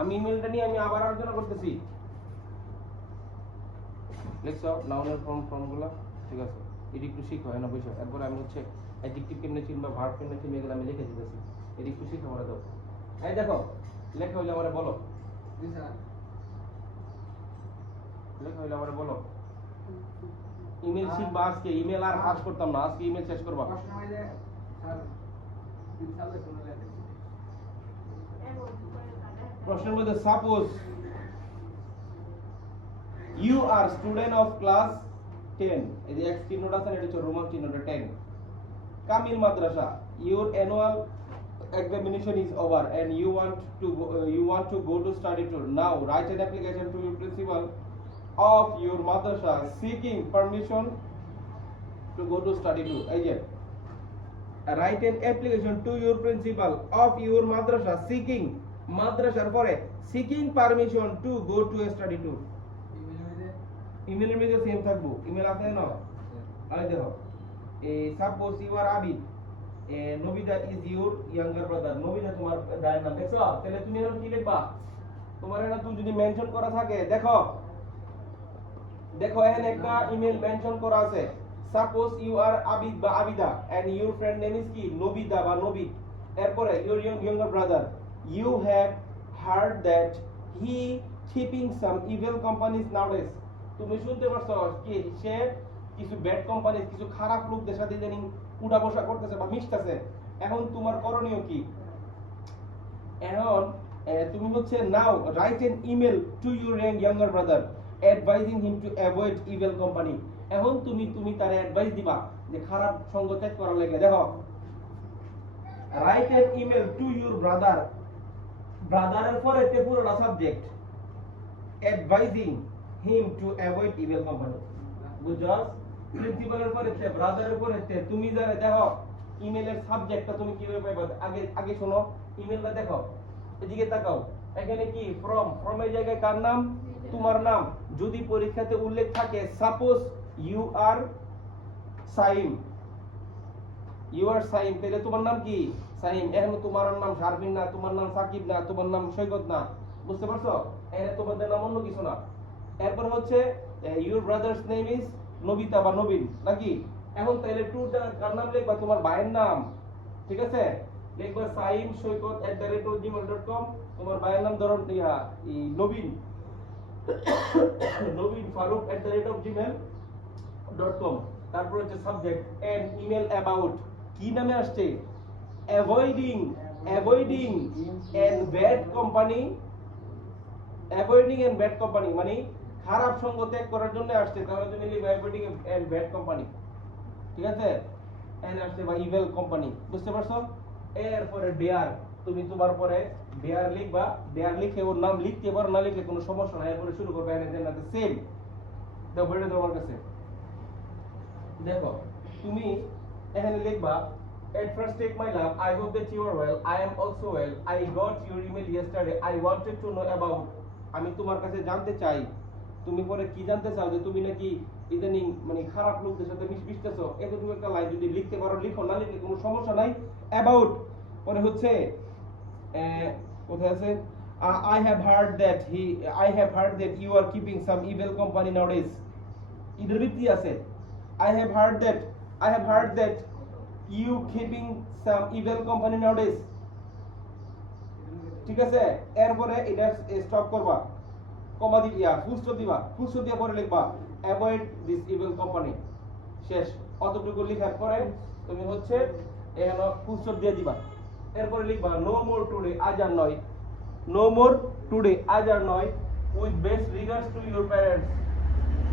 আমি ইমেলটা নিয়ে আমি আবার আলোচনা করতেছি। লিখছো নাউনের ফর্মগুলো, ঠিক আছে, এটি একটু শিখো হয় না বুঝছো। এরপর আমি হচ্ছে অ্যাডজেক্টিভ কেমনে চিনবা, ভার্ব কেমনে চিনবা, এগুলো আমি লিখে দিতেছি, এটি একটু শিখো আমরা দাও। এই দেখো লেখা হইলে আমারে বলো, লেখা হইলে আমারে বলো। ইমেল শিখবা আজকে, ইমেল আর পাস করতাম না, আজকে ইমেল শেষ করবা। প্রশ্নের মধ্যে suppose you are student of class 10, এই যে এক্স চিহ্নটা আছে এটা হচ্ছে রোমান চিহ্নটা 10, কামিল মাদ্রাসা, your annual examination is over and you want to go to study tour. Now write an application to your principal of your madrasa seeking permission to go to study tour. এই যে write an application to your principal of your madrasa seeking, madrasar পরে seeking permission to go to a study tour. ইমেলের মধ্যে same থাকবো, email আছে না? I দেখো suppose you are Abid, Nabida is your younger brother, Nabida তোমার দায়ের নাম, দেখছো? তাহলে তুমি এখন কি লিখবা? তোমার এটা তুমি যদি মেনশন করা থাকে, দেখো দেখো এখানে একটা ইমেল মেনশন করা আছে, সাপোজ ইউ আর আবিদ বা Abida and your friend name is কি নবিদা বা নবিদ, এরপরে your younger brother, you have heard that he keeping some evil companies nowadays. তুমি শুনতে পারছো কি সে কিছু ব্যাড কোম্পানি, কিছু খারাপ লোকদের সাথে ইদানিং উঠা বসা করতেছে বা মিশতেছে। এখন তোমার করণীয় কি? এখন তুমি হচ্ছে now write an email to your younger brother advising him to avoid evil company. এখন তুমি তারে অ্যাডভাইস দিবা যে খারাপ সঙ্গ ত্যাগ করার লাগে। দেখো write an email to your brother, ব্রাদারের পরে তে পুরোটা subject, advising him to avoid evil company, বুঝছস? প্রিন্সিপালের পরে তে ব্রাদারের পরে তে তুমি যারা দেখো ইমেলের সাবজেক্টটা তুমি কিভাবে পাইবা, আগে শোনো ইমেলটা দেখো, এদিকে তাকাও, এখানে কি ফ্রম এর জায়গায় কার নাম? তোমার নাম। যদি পরীক্ষাতে উল্লেখ থাকে সাপোজ ইউ আর সাইম, তাহলে তোমার নাম কি? সাইম। এখন তোমার নাম শারমিন না, তোমার নাম সাকিব না, তোমার নাম সৈকত না, বুঝতে পারছো? এখানে তোমাদের নাম অন্য কিছু না। এরপর হচ্ছে your brothers name is Nobita বা নবীন, নাকি? এখন তাহলে টুটা কার নাম লিখবা? তোমার ভাইয়ের নাম, ঠিক আছে? লিখবা সাইম সৈকত @gmail.com, তোমার ভাইয়ের নাম ধরুন নবীন নবীন ফারুক @gmail.com। তারপর হচ্ছে সাবজেক্ট এন্ড ইমেল অ্যাবাউট, কি নামে আসছে? Avoiding and bad company, avoiding and bad company মানে খারাপ সঙ্গ ত্যাগ করার জন্য আসছে, তাহলে তুমি লিখবে অ্যাভয়েডিং এন্ড ব্যাড কোম্পানি, ঠিক আছে? এন্ড আসছে বা ইভিল কোম্পানি, বুঝতে পারছো? এরপরে ডেয়ার, তুমি তোমার পরে ডেয়ার লিখবা, ডেয়ার লিখে ওর নাম লিখতে পারো, না লিখলে কোনো সমস্যা নাই। এরপরে শুরু করবে এন্ড দেন সেম দাও, বইটা তোমার কাছে। দেখো তুমি এখানে লিখবা at first take my love, I hope that you are well, I am also well, I got your email yesterday, I wanted to know about, আমি তোমার কাছে জানতে চাই, তুমি পরে কি জানতে চাও যে তুমি নাকি ইদানিং মানে খারাপ লোকদের সাথে মিশতেছো, এতটুকু একটা লাইন যদি লিখতে পারো লিখো, না লিখলে কোনো সমস্যা নাই। অ্যাবাউট পরে হচ্ছে কোথায় আছে I have heard that you are keeping some evil company nowadays, ইদের ভিত্তি আছে I have heard that you keeping some evil company nowadays, ঠিক আছে? এরপরে এটা স্টপ করবা, কমা দিবা, ফুল স্টপ দিবা, ফুল স্টপ দিয়ে পরে লিখবা অ্যাভয়েড দিস ইভিল কোম্পানি, শেষ। অতটুকু লেখার পরে তুমি হচ্ছে এখানে ফুল স্টপ দিয়ে দিবা। এরপরে লিখবা নো মোর টুডে, আজ আর নয়, নো মোর টুডে, আজ আর নয়, with best regards to your parents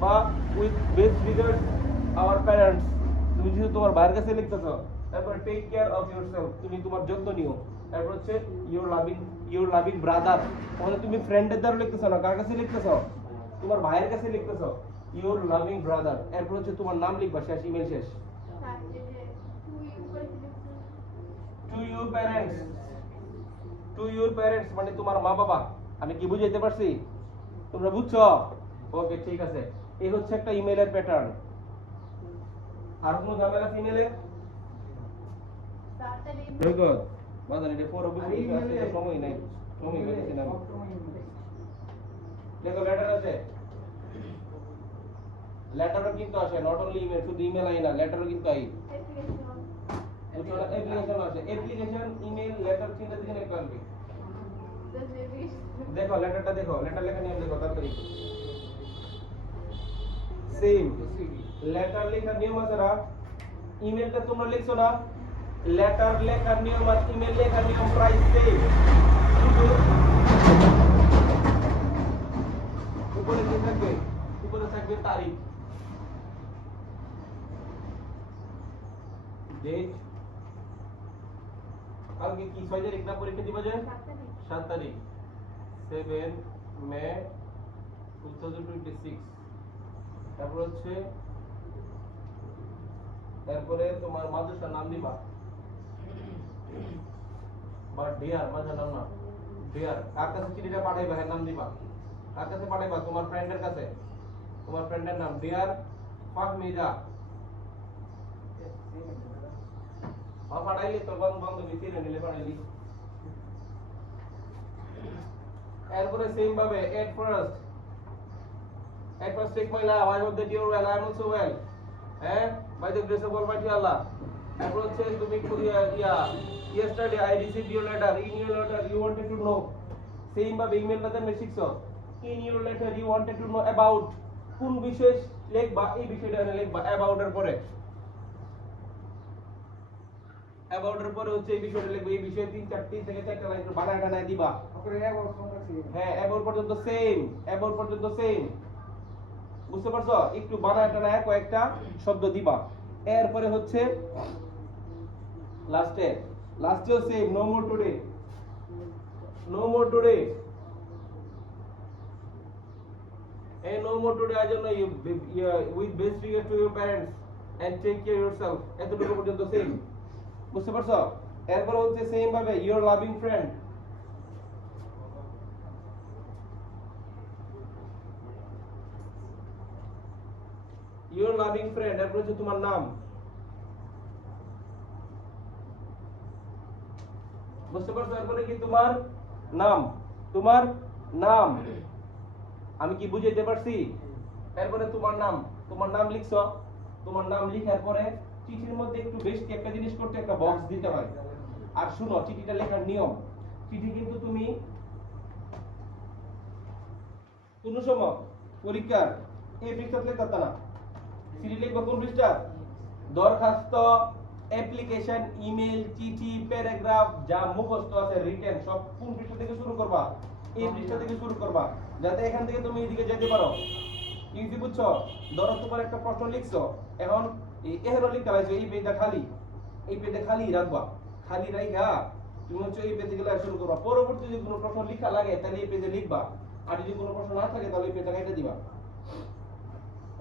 বা with best regards our parents, তুমি যদি তোমার ভাইয়ের কাছে লিখতেছো। তারপর টেক কেয়ার অফ ইয়োরসেলফ, তুমি তোমার যত্ন নিও। তারপর হচ্ছে ইউর লাভিং ব্রাদার, তাহলে তুমি ফ্রেন্ডের দ্বারা লিখতেছো না, কার কাছে লিখতেছো? তোমার ভাইয়ের কাছে লিখতেছো, ইউর লাভিং ব্রাদার। এরপর হচ্ছে তোমার নাম লিখবা, শেষ, ইমেল শেষ। টু ইউর প্যারেন্টস মানে তোমার মা বাবা। আমি কি বুঝাইতে পারছি? তোমরা বুঝছো? ওকে, ঠিক আছে। এই হচ্ছে একটা ইমেলের প্যাটার্ন। আর কোনো ঝামেলা আছে ইমেলে? Very good. বাদানি এটা পরে বুঝতে সময় নাই। তুমি বলেছেন না দেখো লেটার আছে লেটারও কিন্তু আসে নট অনলি ইমেল শুধু ইমেল আই না লেটারও কিন্তু আই অ্যাপ্লিকেশন আছে অ্যাপ্লিকেশন ইমেল লেটার তিনটা দিকে একটা আসবে দেখো লেটারটা দেখো লেটার লেখা নিয়ম দেখো তাড়াতাড়ি সেম লেটার লেখার নিয়ম আছে না ইমেলটা তোমরা লিখছো না লেটার লেখার নিয়ম আর ইমেল লেখার নিয়ম প্রায় সেম শুধু উপরে কি থাকবে উপরে থাকবে তারিখ ডেট কালকে কি 6 তারিখ না পরীক্ষা দিবা যায় 7 তারিখ 7 মে 2026 তারপর হচ্ছে তারপরে তোমার মাদ্রাসার নাম দিবা বা ডিয়ার মাঝে নাম না ডিয়ার কার কাছে চিঠিটা পাঠাইবা এর নাম দিবা কার কাছে পাঠাইবা তোমার ফ্রেন্ডের কাছে তোমার ফ্রেন্ডের নাম ডিয়ার ফাহমিদা পাঠাইলে তো বান্ধবী চিনে নিলে পাঠাইলি এরপরে সেম ভাবে at first take my life I hope that you are well I am also well by the grace of Almighty Allah এরপর হচ্ছে তুমি yesterday I received your letter in your letter you wanted to know same ভাবে email পাতে message শিখছো in your letter you wanted to know about কোন বিশেষ লিখবা এই বিষয়টা লিখবা about এর পরে about এর পরে হচ্ছে এই বিষয়টা লিখবে এই বিষয়ে 3 থেকে 4টা লাইন বানায় বানায় দিবা ওকে about হ্যাঁ about পর্যন্ত সেম about পর্যন্ত সেম বুঝতে পারছো একটু বানায় বানায় কয়েকটা শব্দ দিবা এরপরে হচ্ছে লাস্টেও same no more today no more today I don't know you with best regards to your parents and take care yourself এতটুকু পর্যন্ত সেম বুঝতে পারছো এরপর হচ্ছে সেম ভাবে your loving friend এরপর হচ্ছে তোমার নাম বুঝতে পারছো এরপরে কি তোমার নাম আমি কি বুঝাইতে পারছি এরপরে তোমার নাম লিখছো তোমার নাম লিখার পরে চিঠির মধ্যে একটু বেশি একটা জিনিস করতে একটা বক্স দিতে হয় আর শুনো চিঠিটা লেখার নিয়ম চিঠি কিন্তু তুমি কোন সময় পরীক্ষার এই পৃষ্ঠাতে লিখতে না চিঠি লিখবা কোন পৃষ্ঠা দরখাস্ত অ্যাপ্লিকেশন ইমেল চিঠি প্যারাগ্রাফ যা মুখস্থ আছে রিটেন সব কোন পৃষ্ঠা থেকে শুরু করবা এই পৃষ্ঠা থেকে শুরু করবা যাতে এখান থেকে তুমি এদিকে যেতে পারো কি বুঝছো ধরো তোমার একটা প্রশ্ন লিখছো এখন এখানে লিখতে লাগছে এই পেজটা খালি রাখবা খালি রাখা তুমি হচ্ছে এই পেজে গেলে শুরু করবা পরবর্তী যদি কোনো প্রশ্ন লেখা লাগে তাহলে এই পেজে লিখবা আর যদি কোনো প্রশ্ন না থাকে তাহলে এই পেজটা কেটে দিবা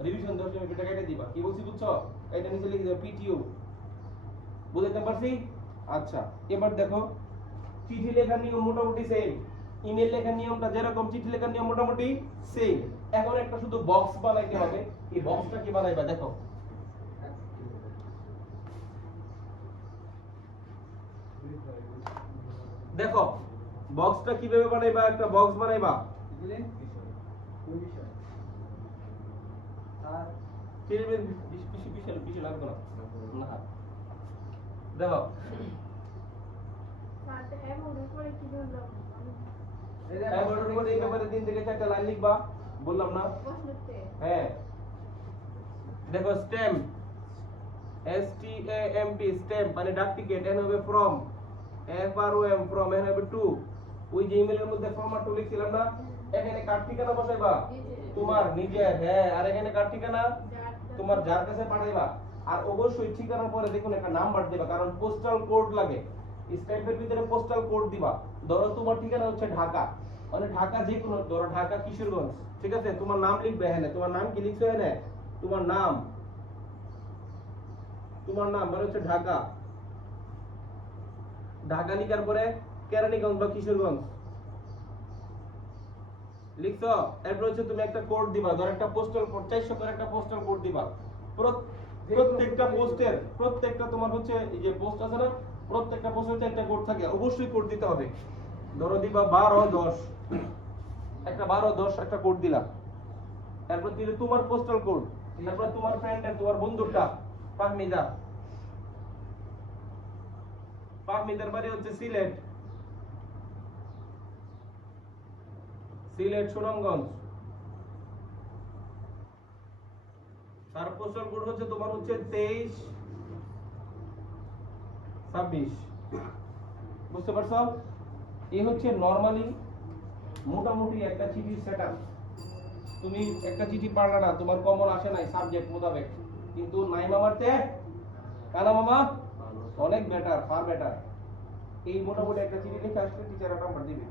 রিভিশন দেওয়ার সময় পেজটা কেটে দিবা কি বলছি বুঝছো এটা নিচে লিখে দাও পিটিইউ বুঝতে পারছি আচ্ছা এবার দেখো চিঠি লেখার নিয়ম মোটামুটি সেম ইমেল লেখার নিয়মটা যেরকম চিঠি লেখার নিয়ম মোটামুটি সেম এখন একটা শুধু বক্স বানাইতে হবে এই বক্সটা কি বানাইবা দেখো দেখো বক্সটা কিভাবে বানাইবা একটা বক্স বানাইবা বুঝলেন কোন বিষয় আর চিলবেন বিষয় লাগবে না না দেখো সাথে এমনের পরে কি বললাম এমনের পরে এই ব্যাপারে 3 থেকে 4টা লাইন লিখবা বললাম না প্রশ্নতে হ্যাঁ দেখো স্ট্যাম্প STAMP স্ট্যাম্প মানে ডাক টিকিট এন হবে ফ্রম FROM from এন হবে টু ওই যে ইমেলের মধ্যে ফরম্যাট টু লিখছিলাম না এখানে কার ঠিকানা বসাইবা তোমার নিজের হ্যাঁ আর এখানে কার ঠিকানা তোমার যার কাছে পাঠাইবা আর অবশ্যই ঠিকানার পরে দেখুন একটা নাম্বার দিবা কারণ পোস্টাল কোড লাগে স্ট্যাম্পের ভিতরে পোস্টাল কোড দিবা ধরো তোমার ঠিকানা হচ্ছে ঢাকা মানে ঢাকা যে কোনো ধরো ঢাকা কিশোরগঞ্জ ঠিক আছে তোমার নাম লিখবে এখানে তোমার নাম কি লিখছো এখানে তোমার নাম মানে হচ্ছে ঢাকা লিখার পরে কেরানীগঞ্জ বা কিশোরগঞ্জ লিখছো এরপর হচ্ছে তুমি একটা কোড দিবা ধর একটা পোস্টাল কোড 400 করে একটা পোস্টাল কোড দিবা প্রত্যেকটা পোস্টের প্রত্যেকটা তোমার হচ্ছে এই যে পোস্ট আছে না প্রত্যেকটা পোস্টের একটা কোড থাকে অবশ্যই কোড দিতে হবে ধরো দিবা 12-10, একটা 12-10 একটা কোড দিলাম, তারপর দিলে তোমার পোস্টাল কোড, তারপর তোমার ফ্রেন্ডের, তোমার বন্ধুটা ফাহমিদা, ফাহমিদার বাড়ি হচ্ছে সিলেট, সিলেট সুনামগঞ্জ, তার পোস্টাল কোড হচ্ছে তোমার হচ্ছে 23-26। বুঝতে পারছো? এই হচ্ছে নরমালি মোটামুটি একটা চিঠির সেটআপ। তুমি একটা চিঠি পারলা না, তোমার কমন আসে নাই সাবজেক্ট মোতাবেক, কিন্তু নাইমা মারতে কানা মামা অনেক বেটার, ফার বেটার। এই মোটামুটি একটা চিঠি লিখে আসলে টিচাররা নাম্বার দিবে।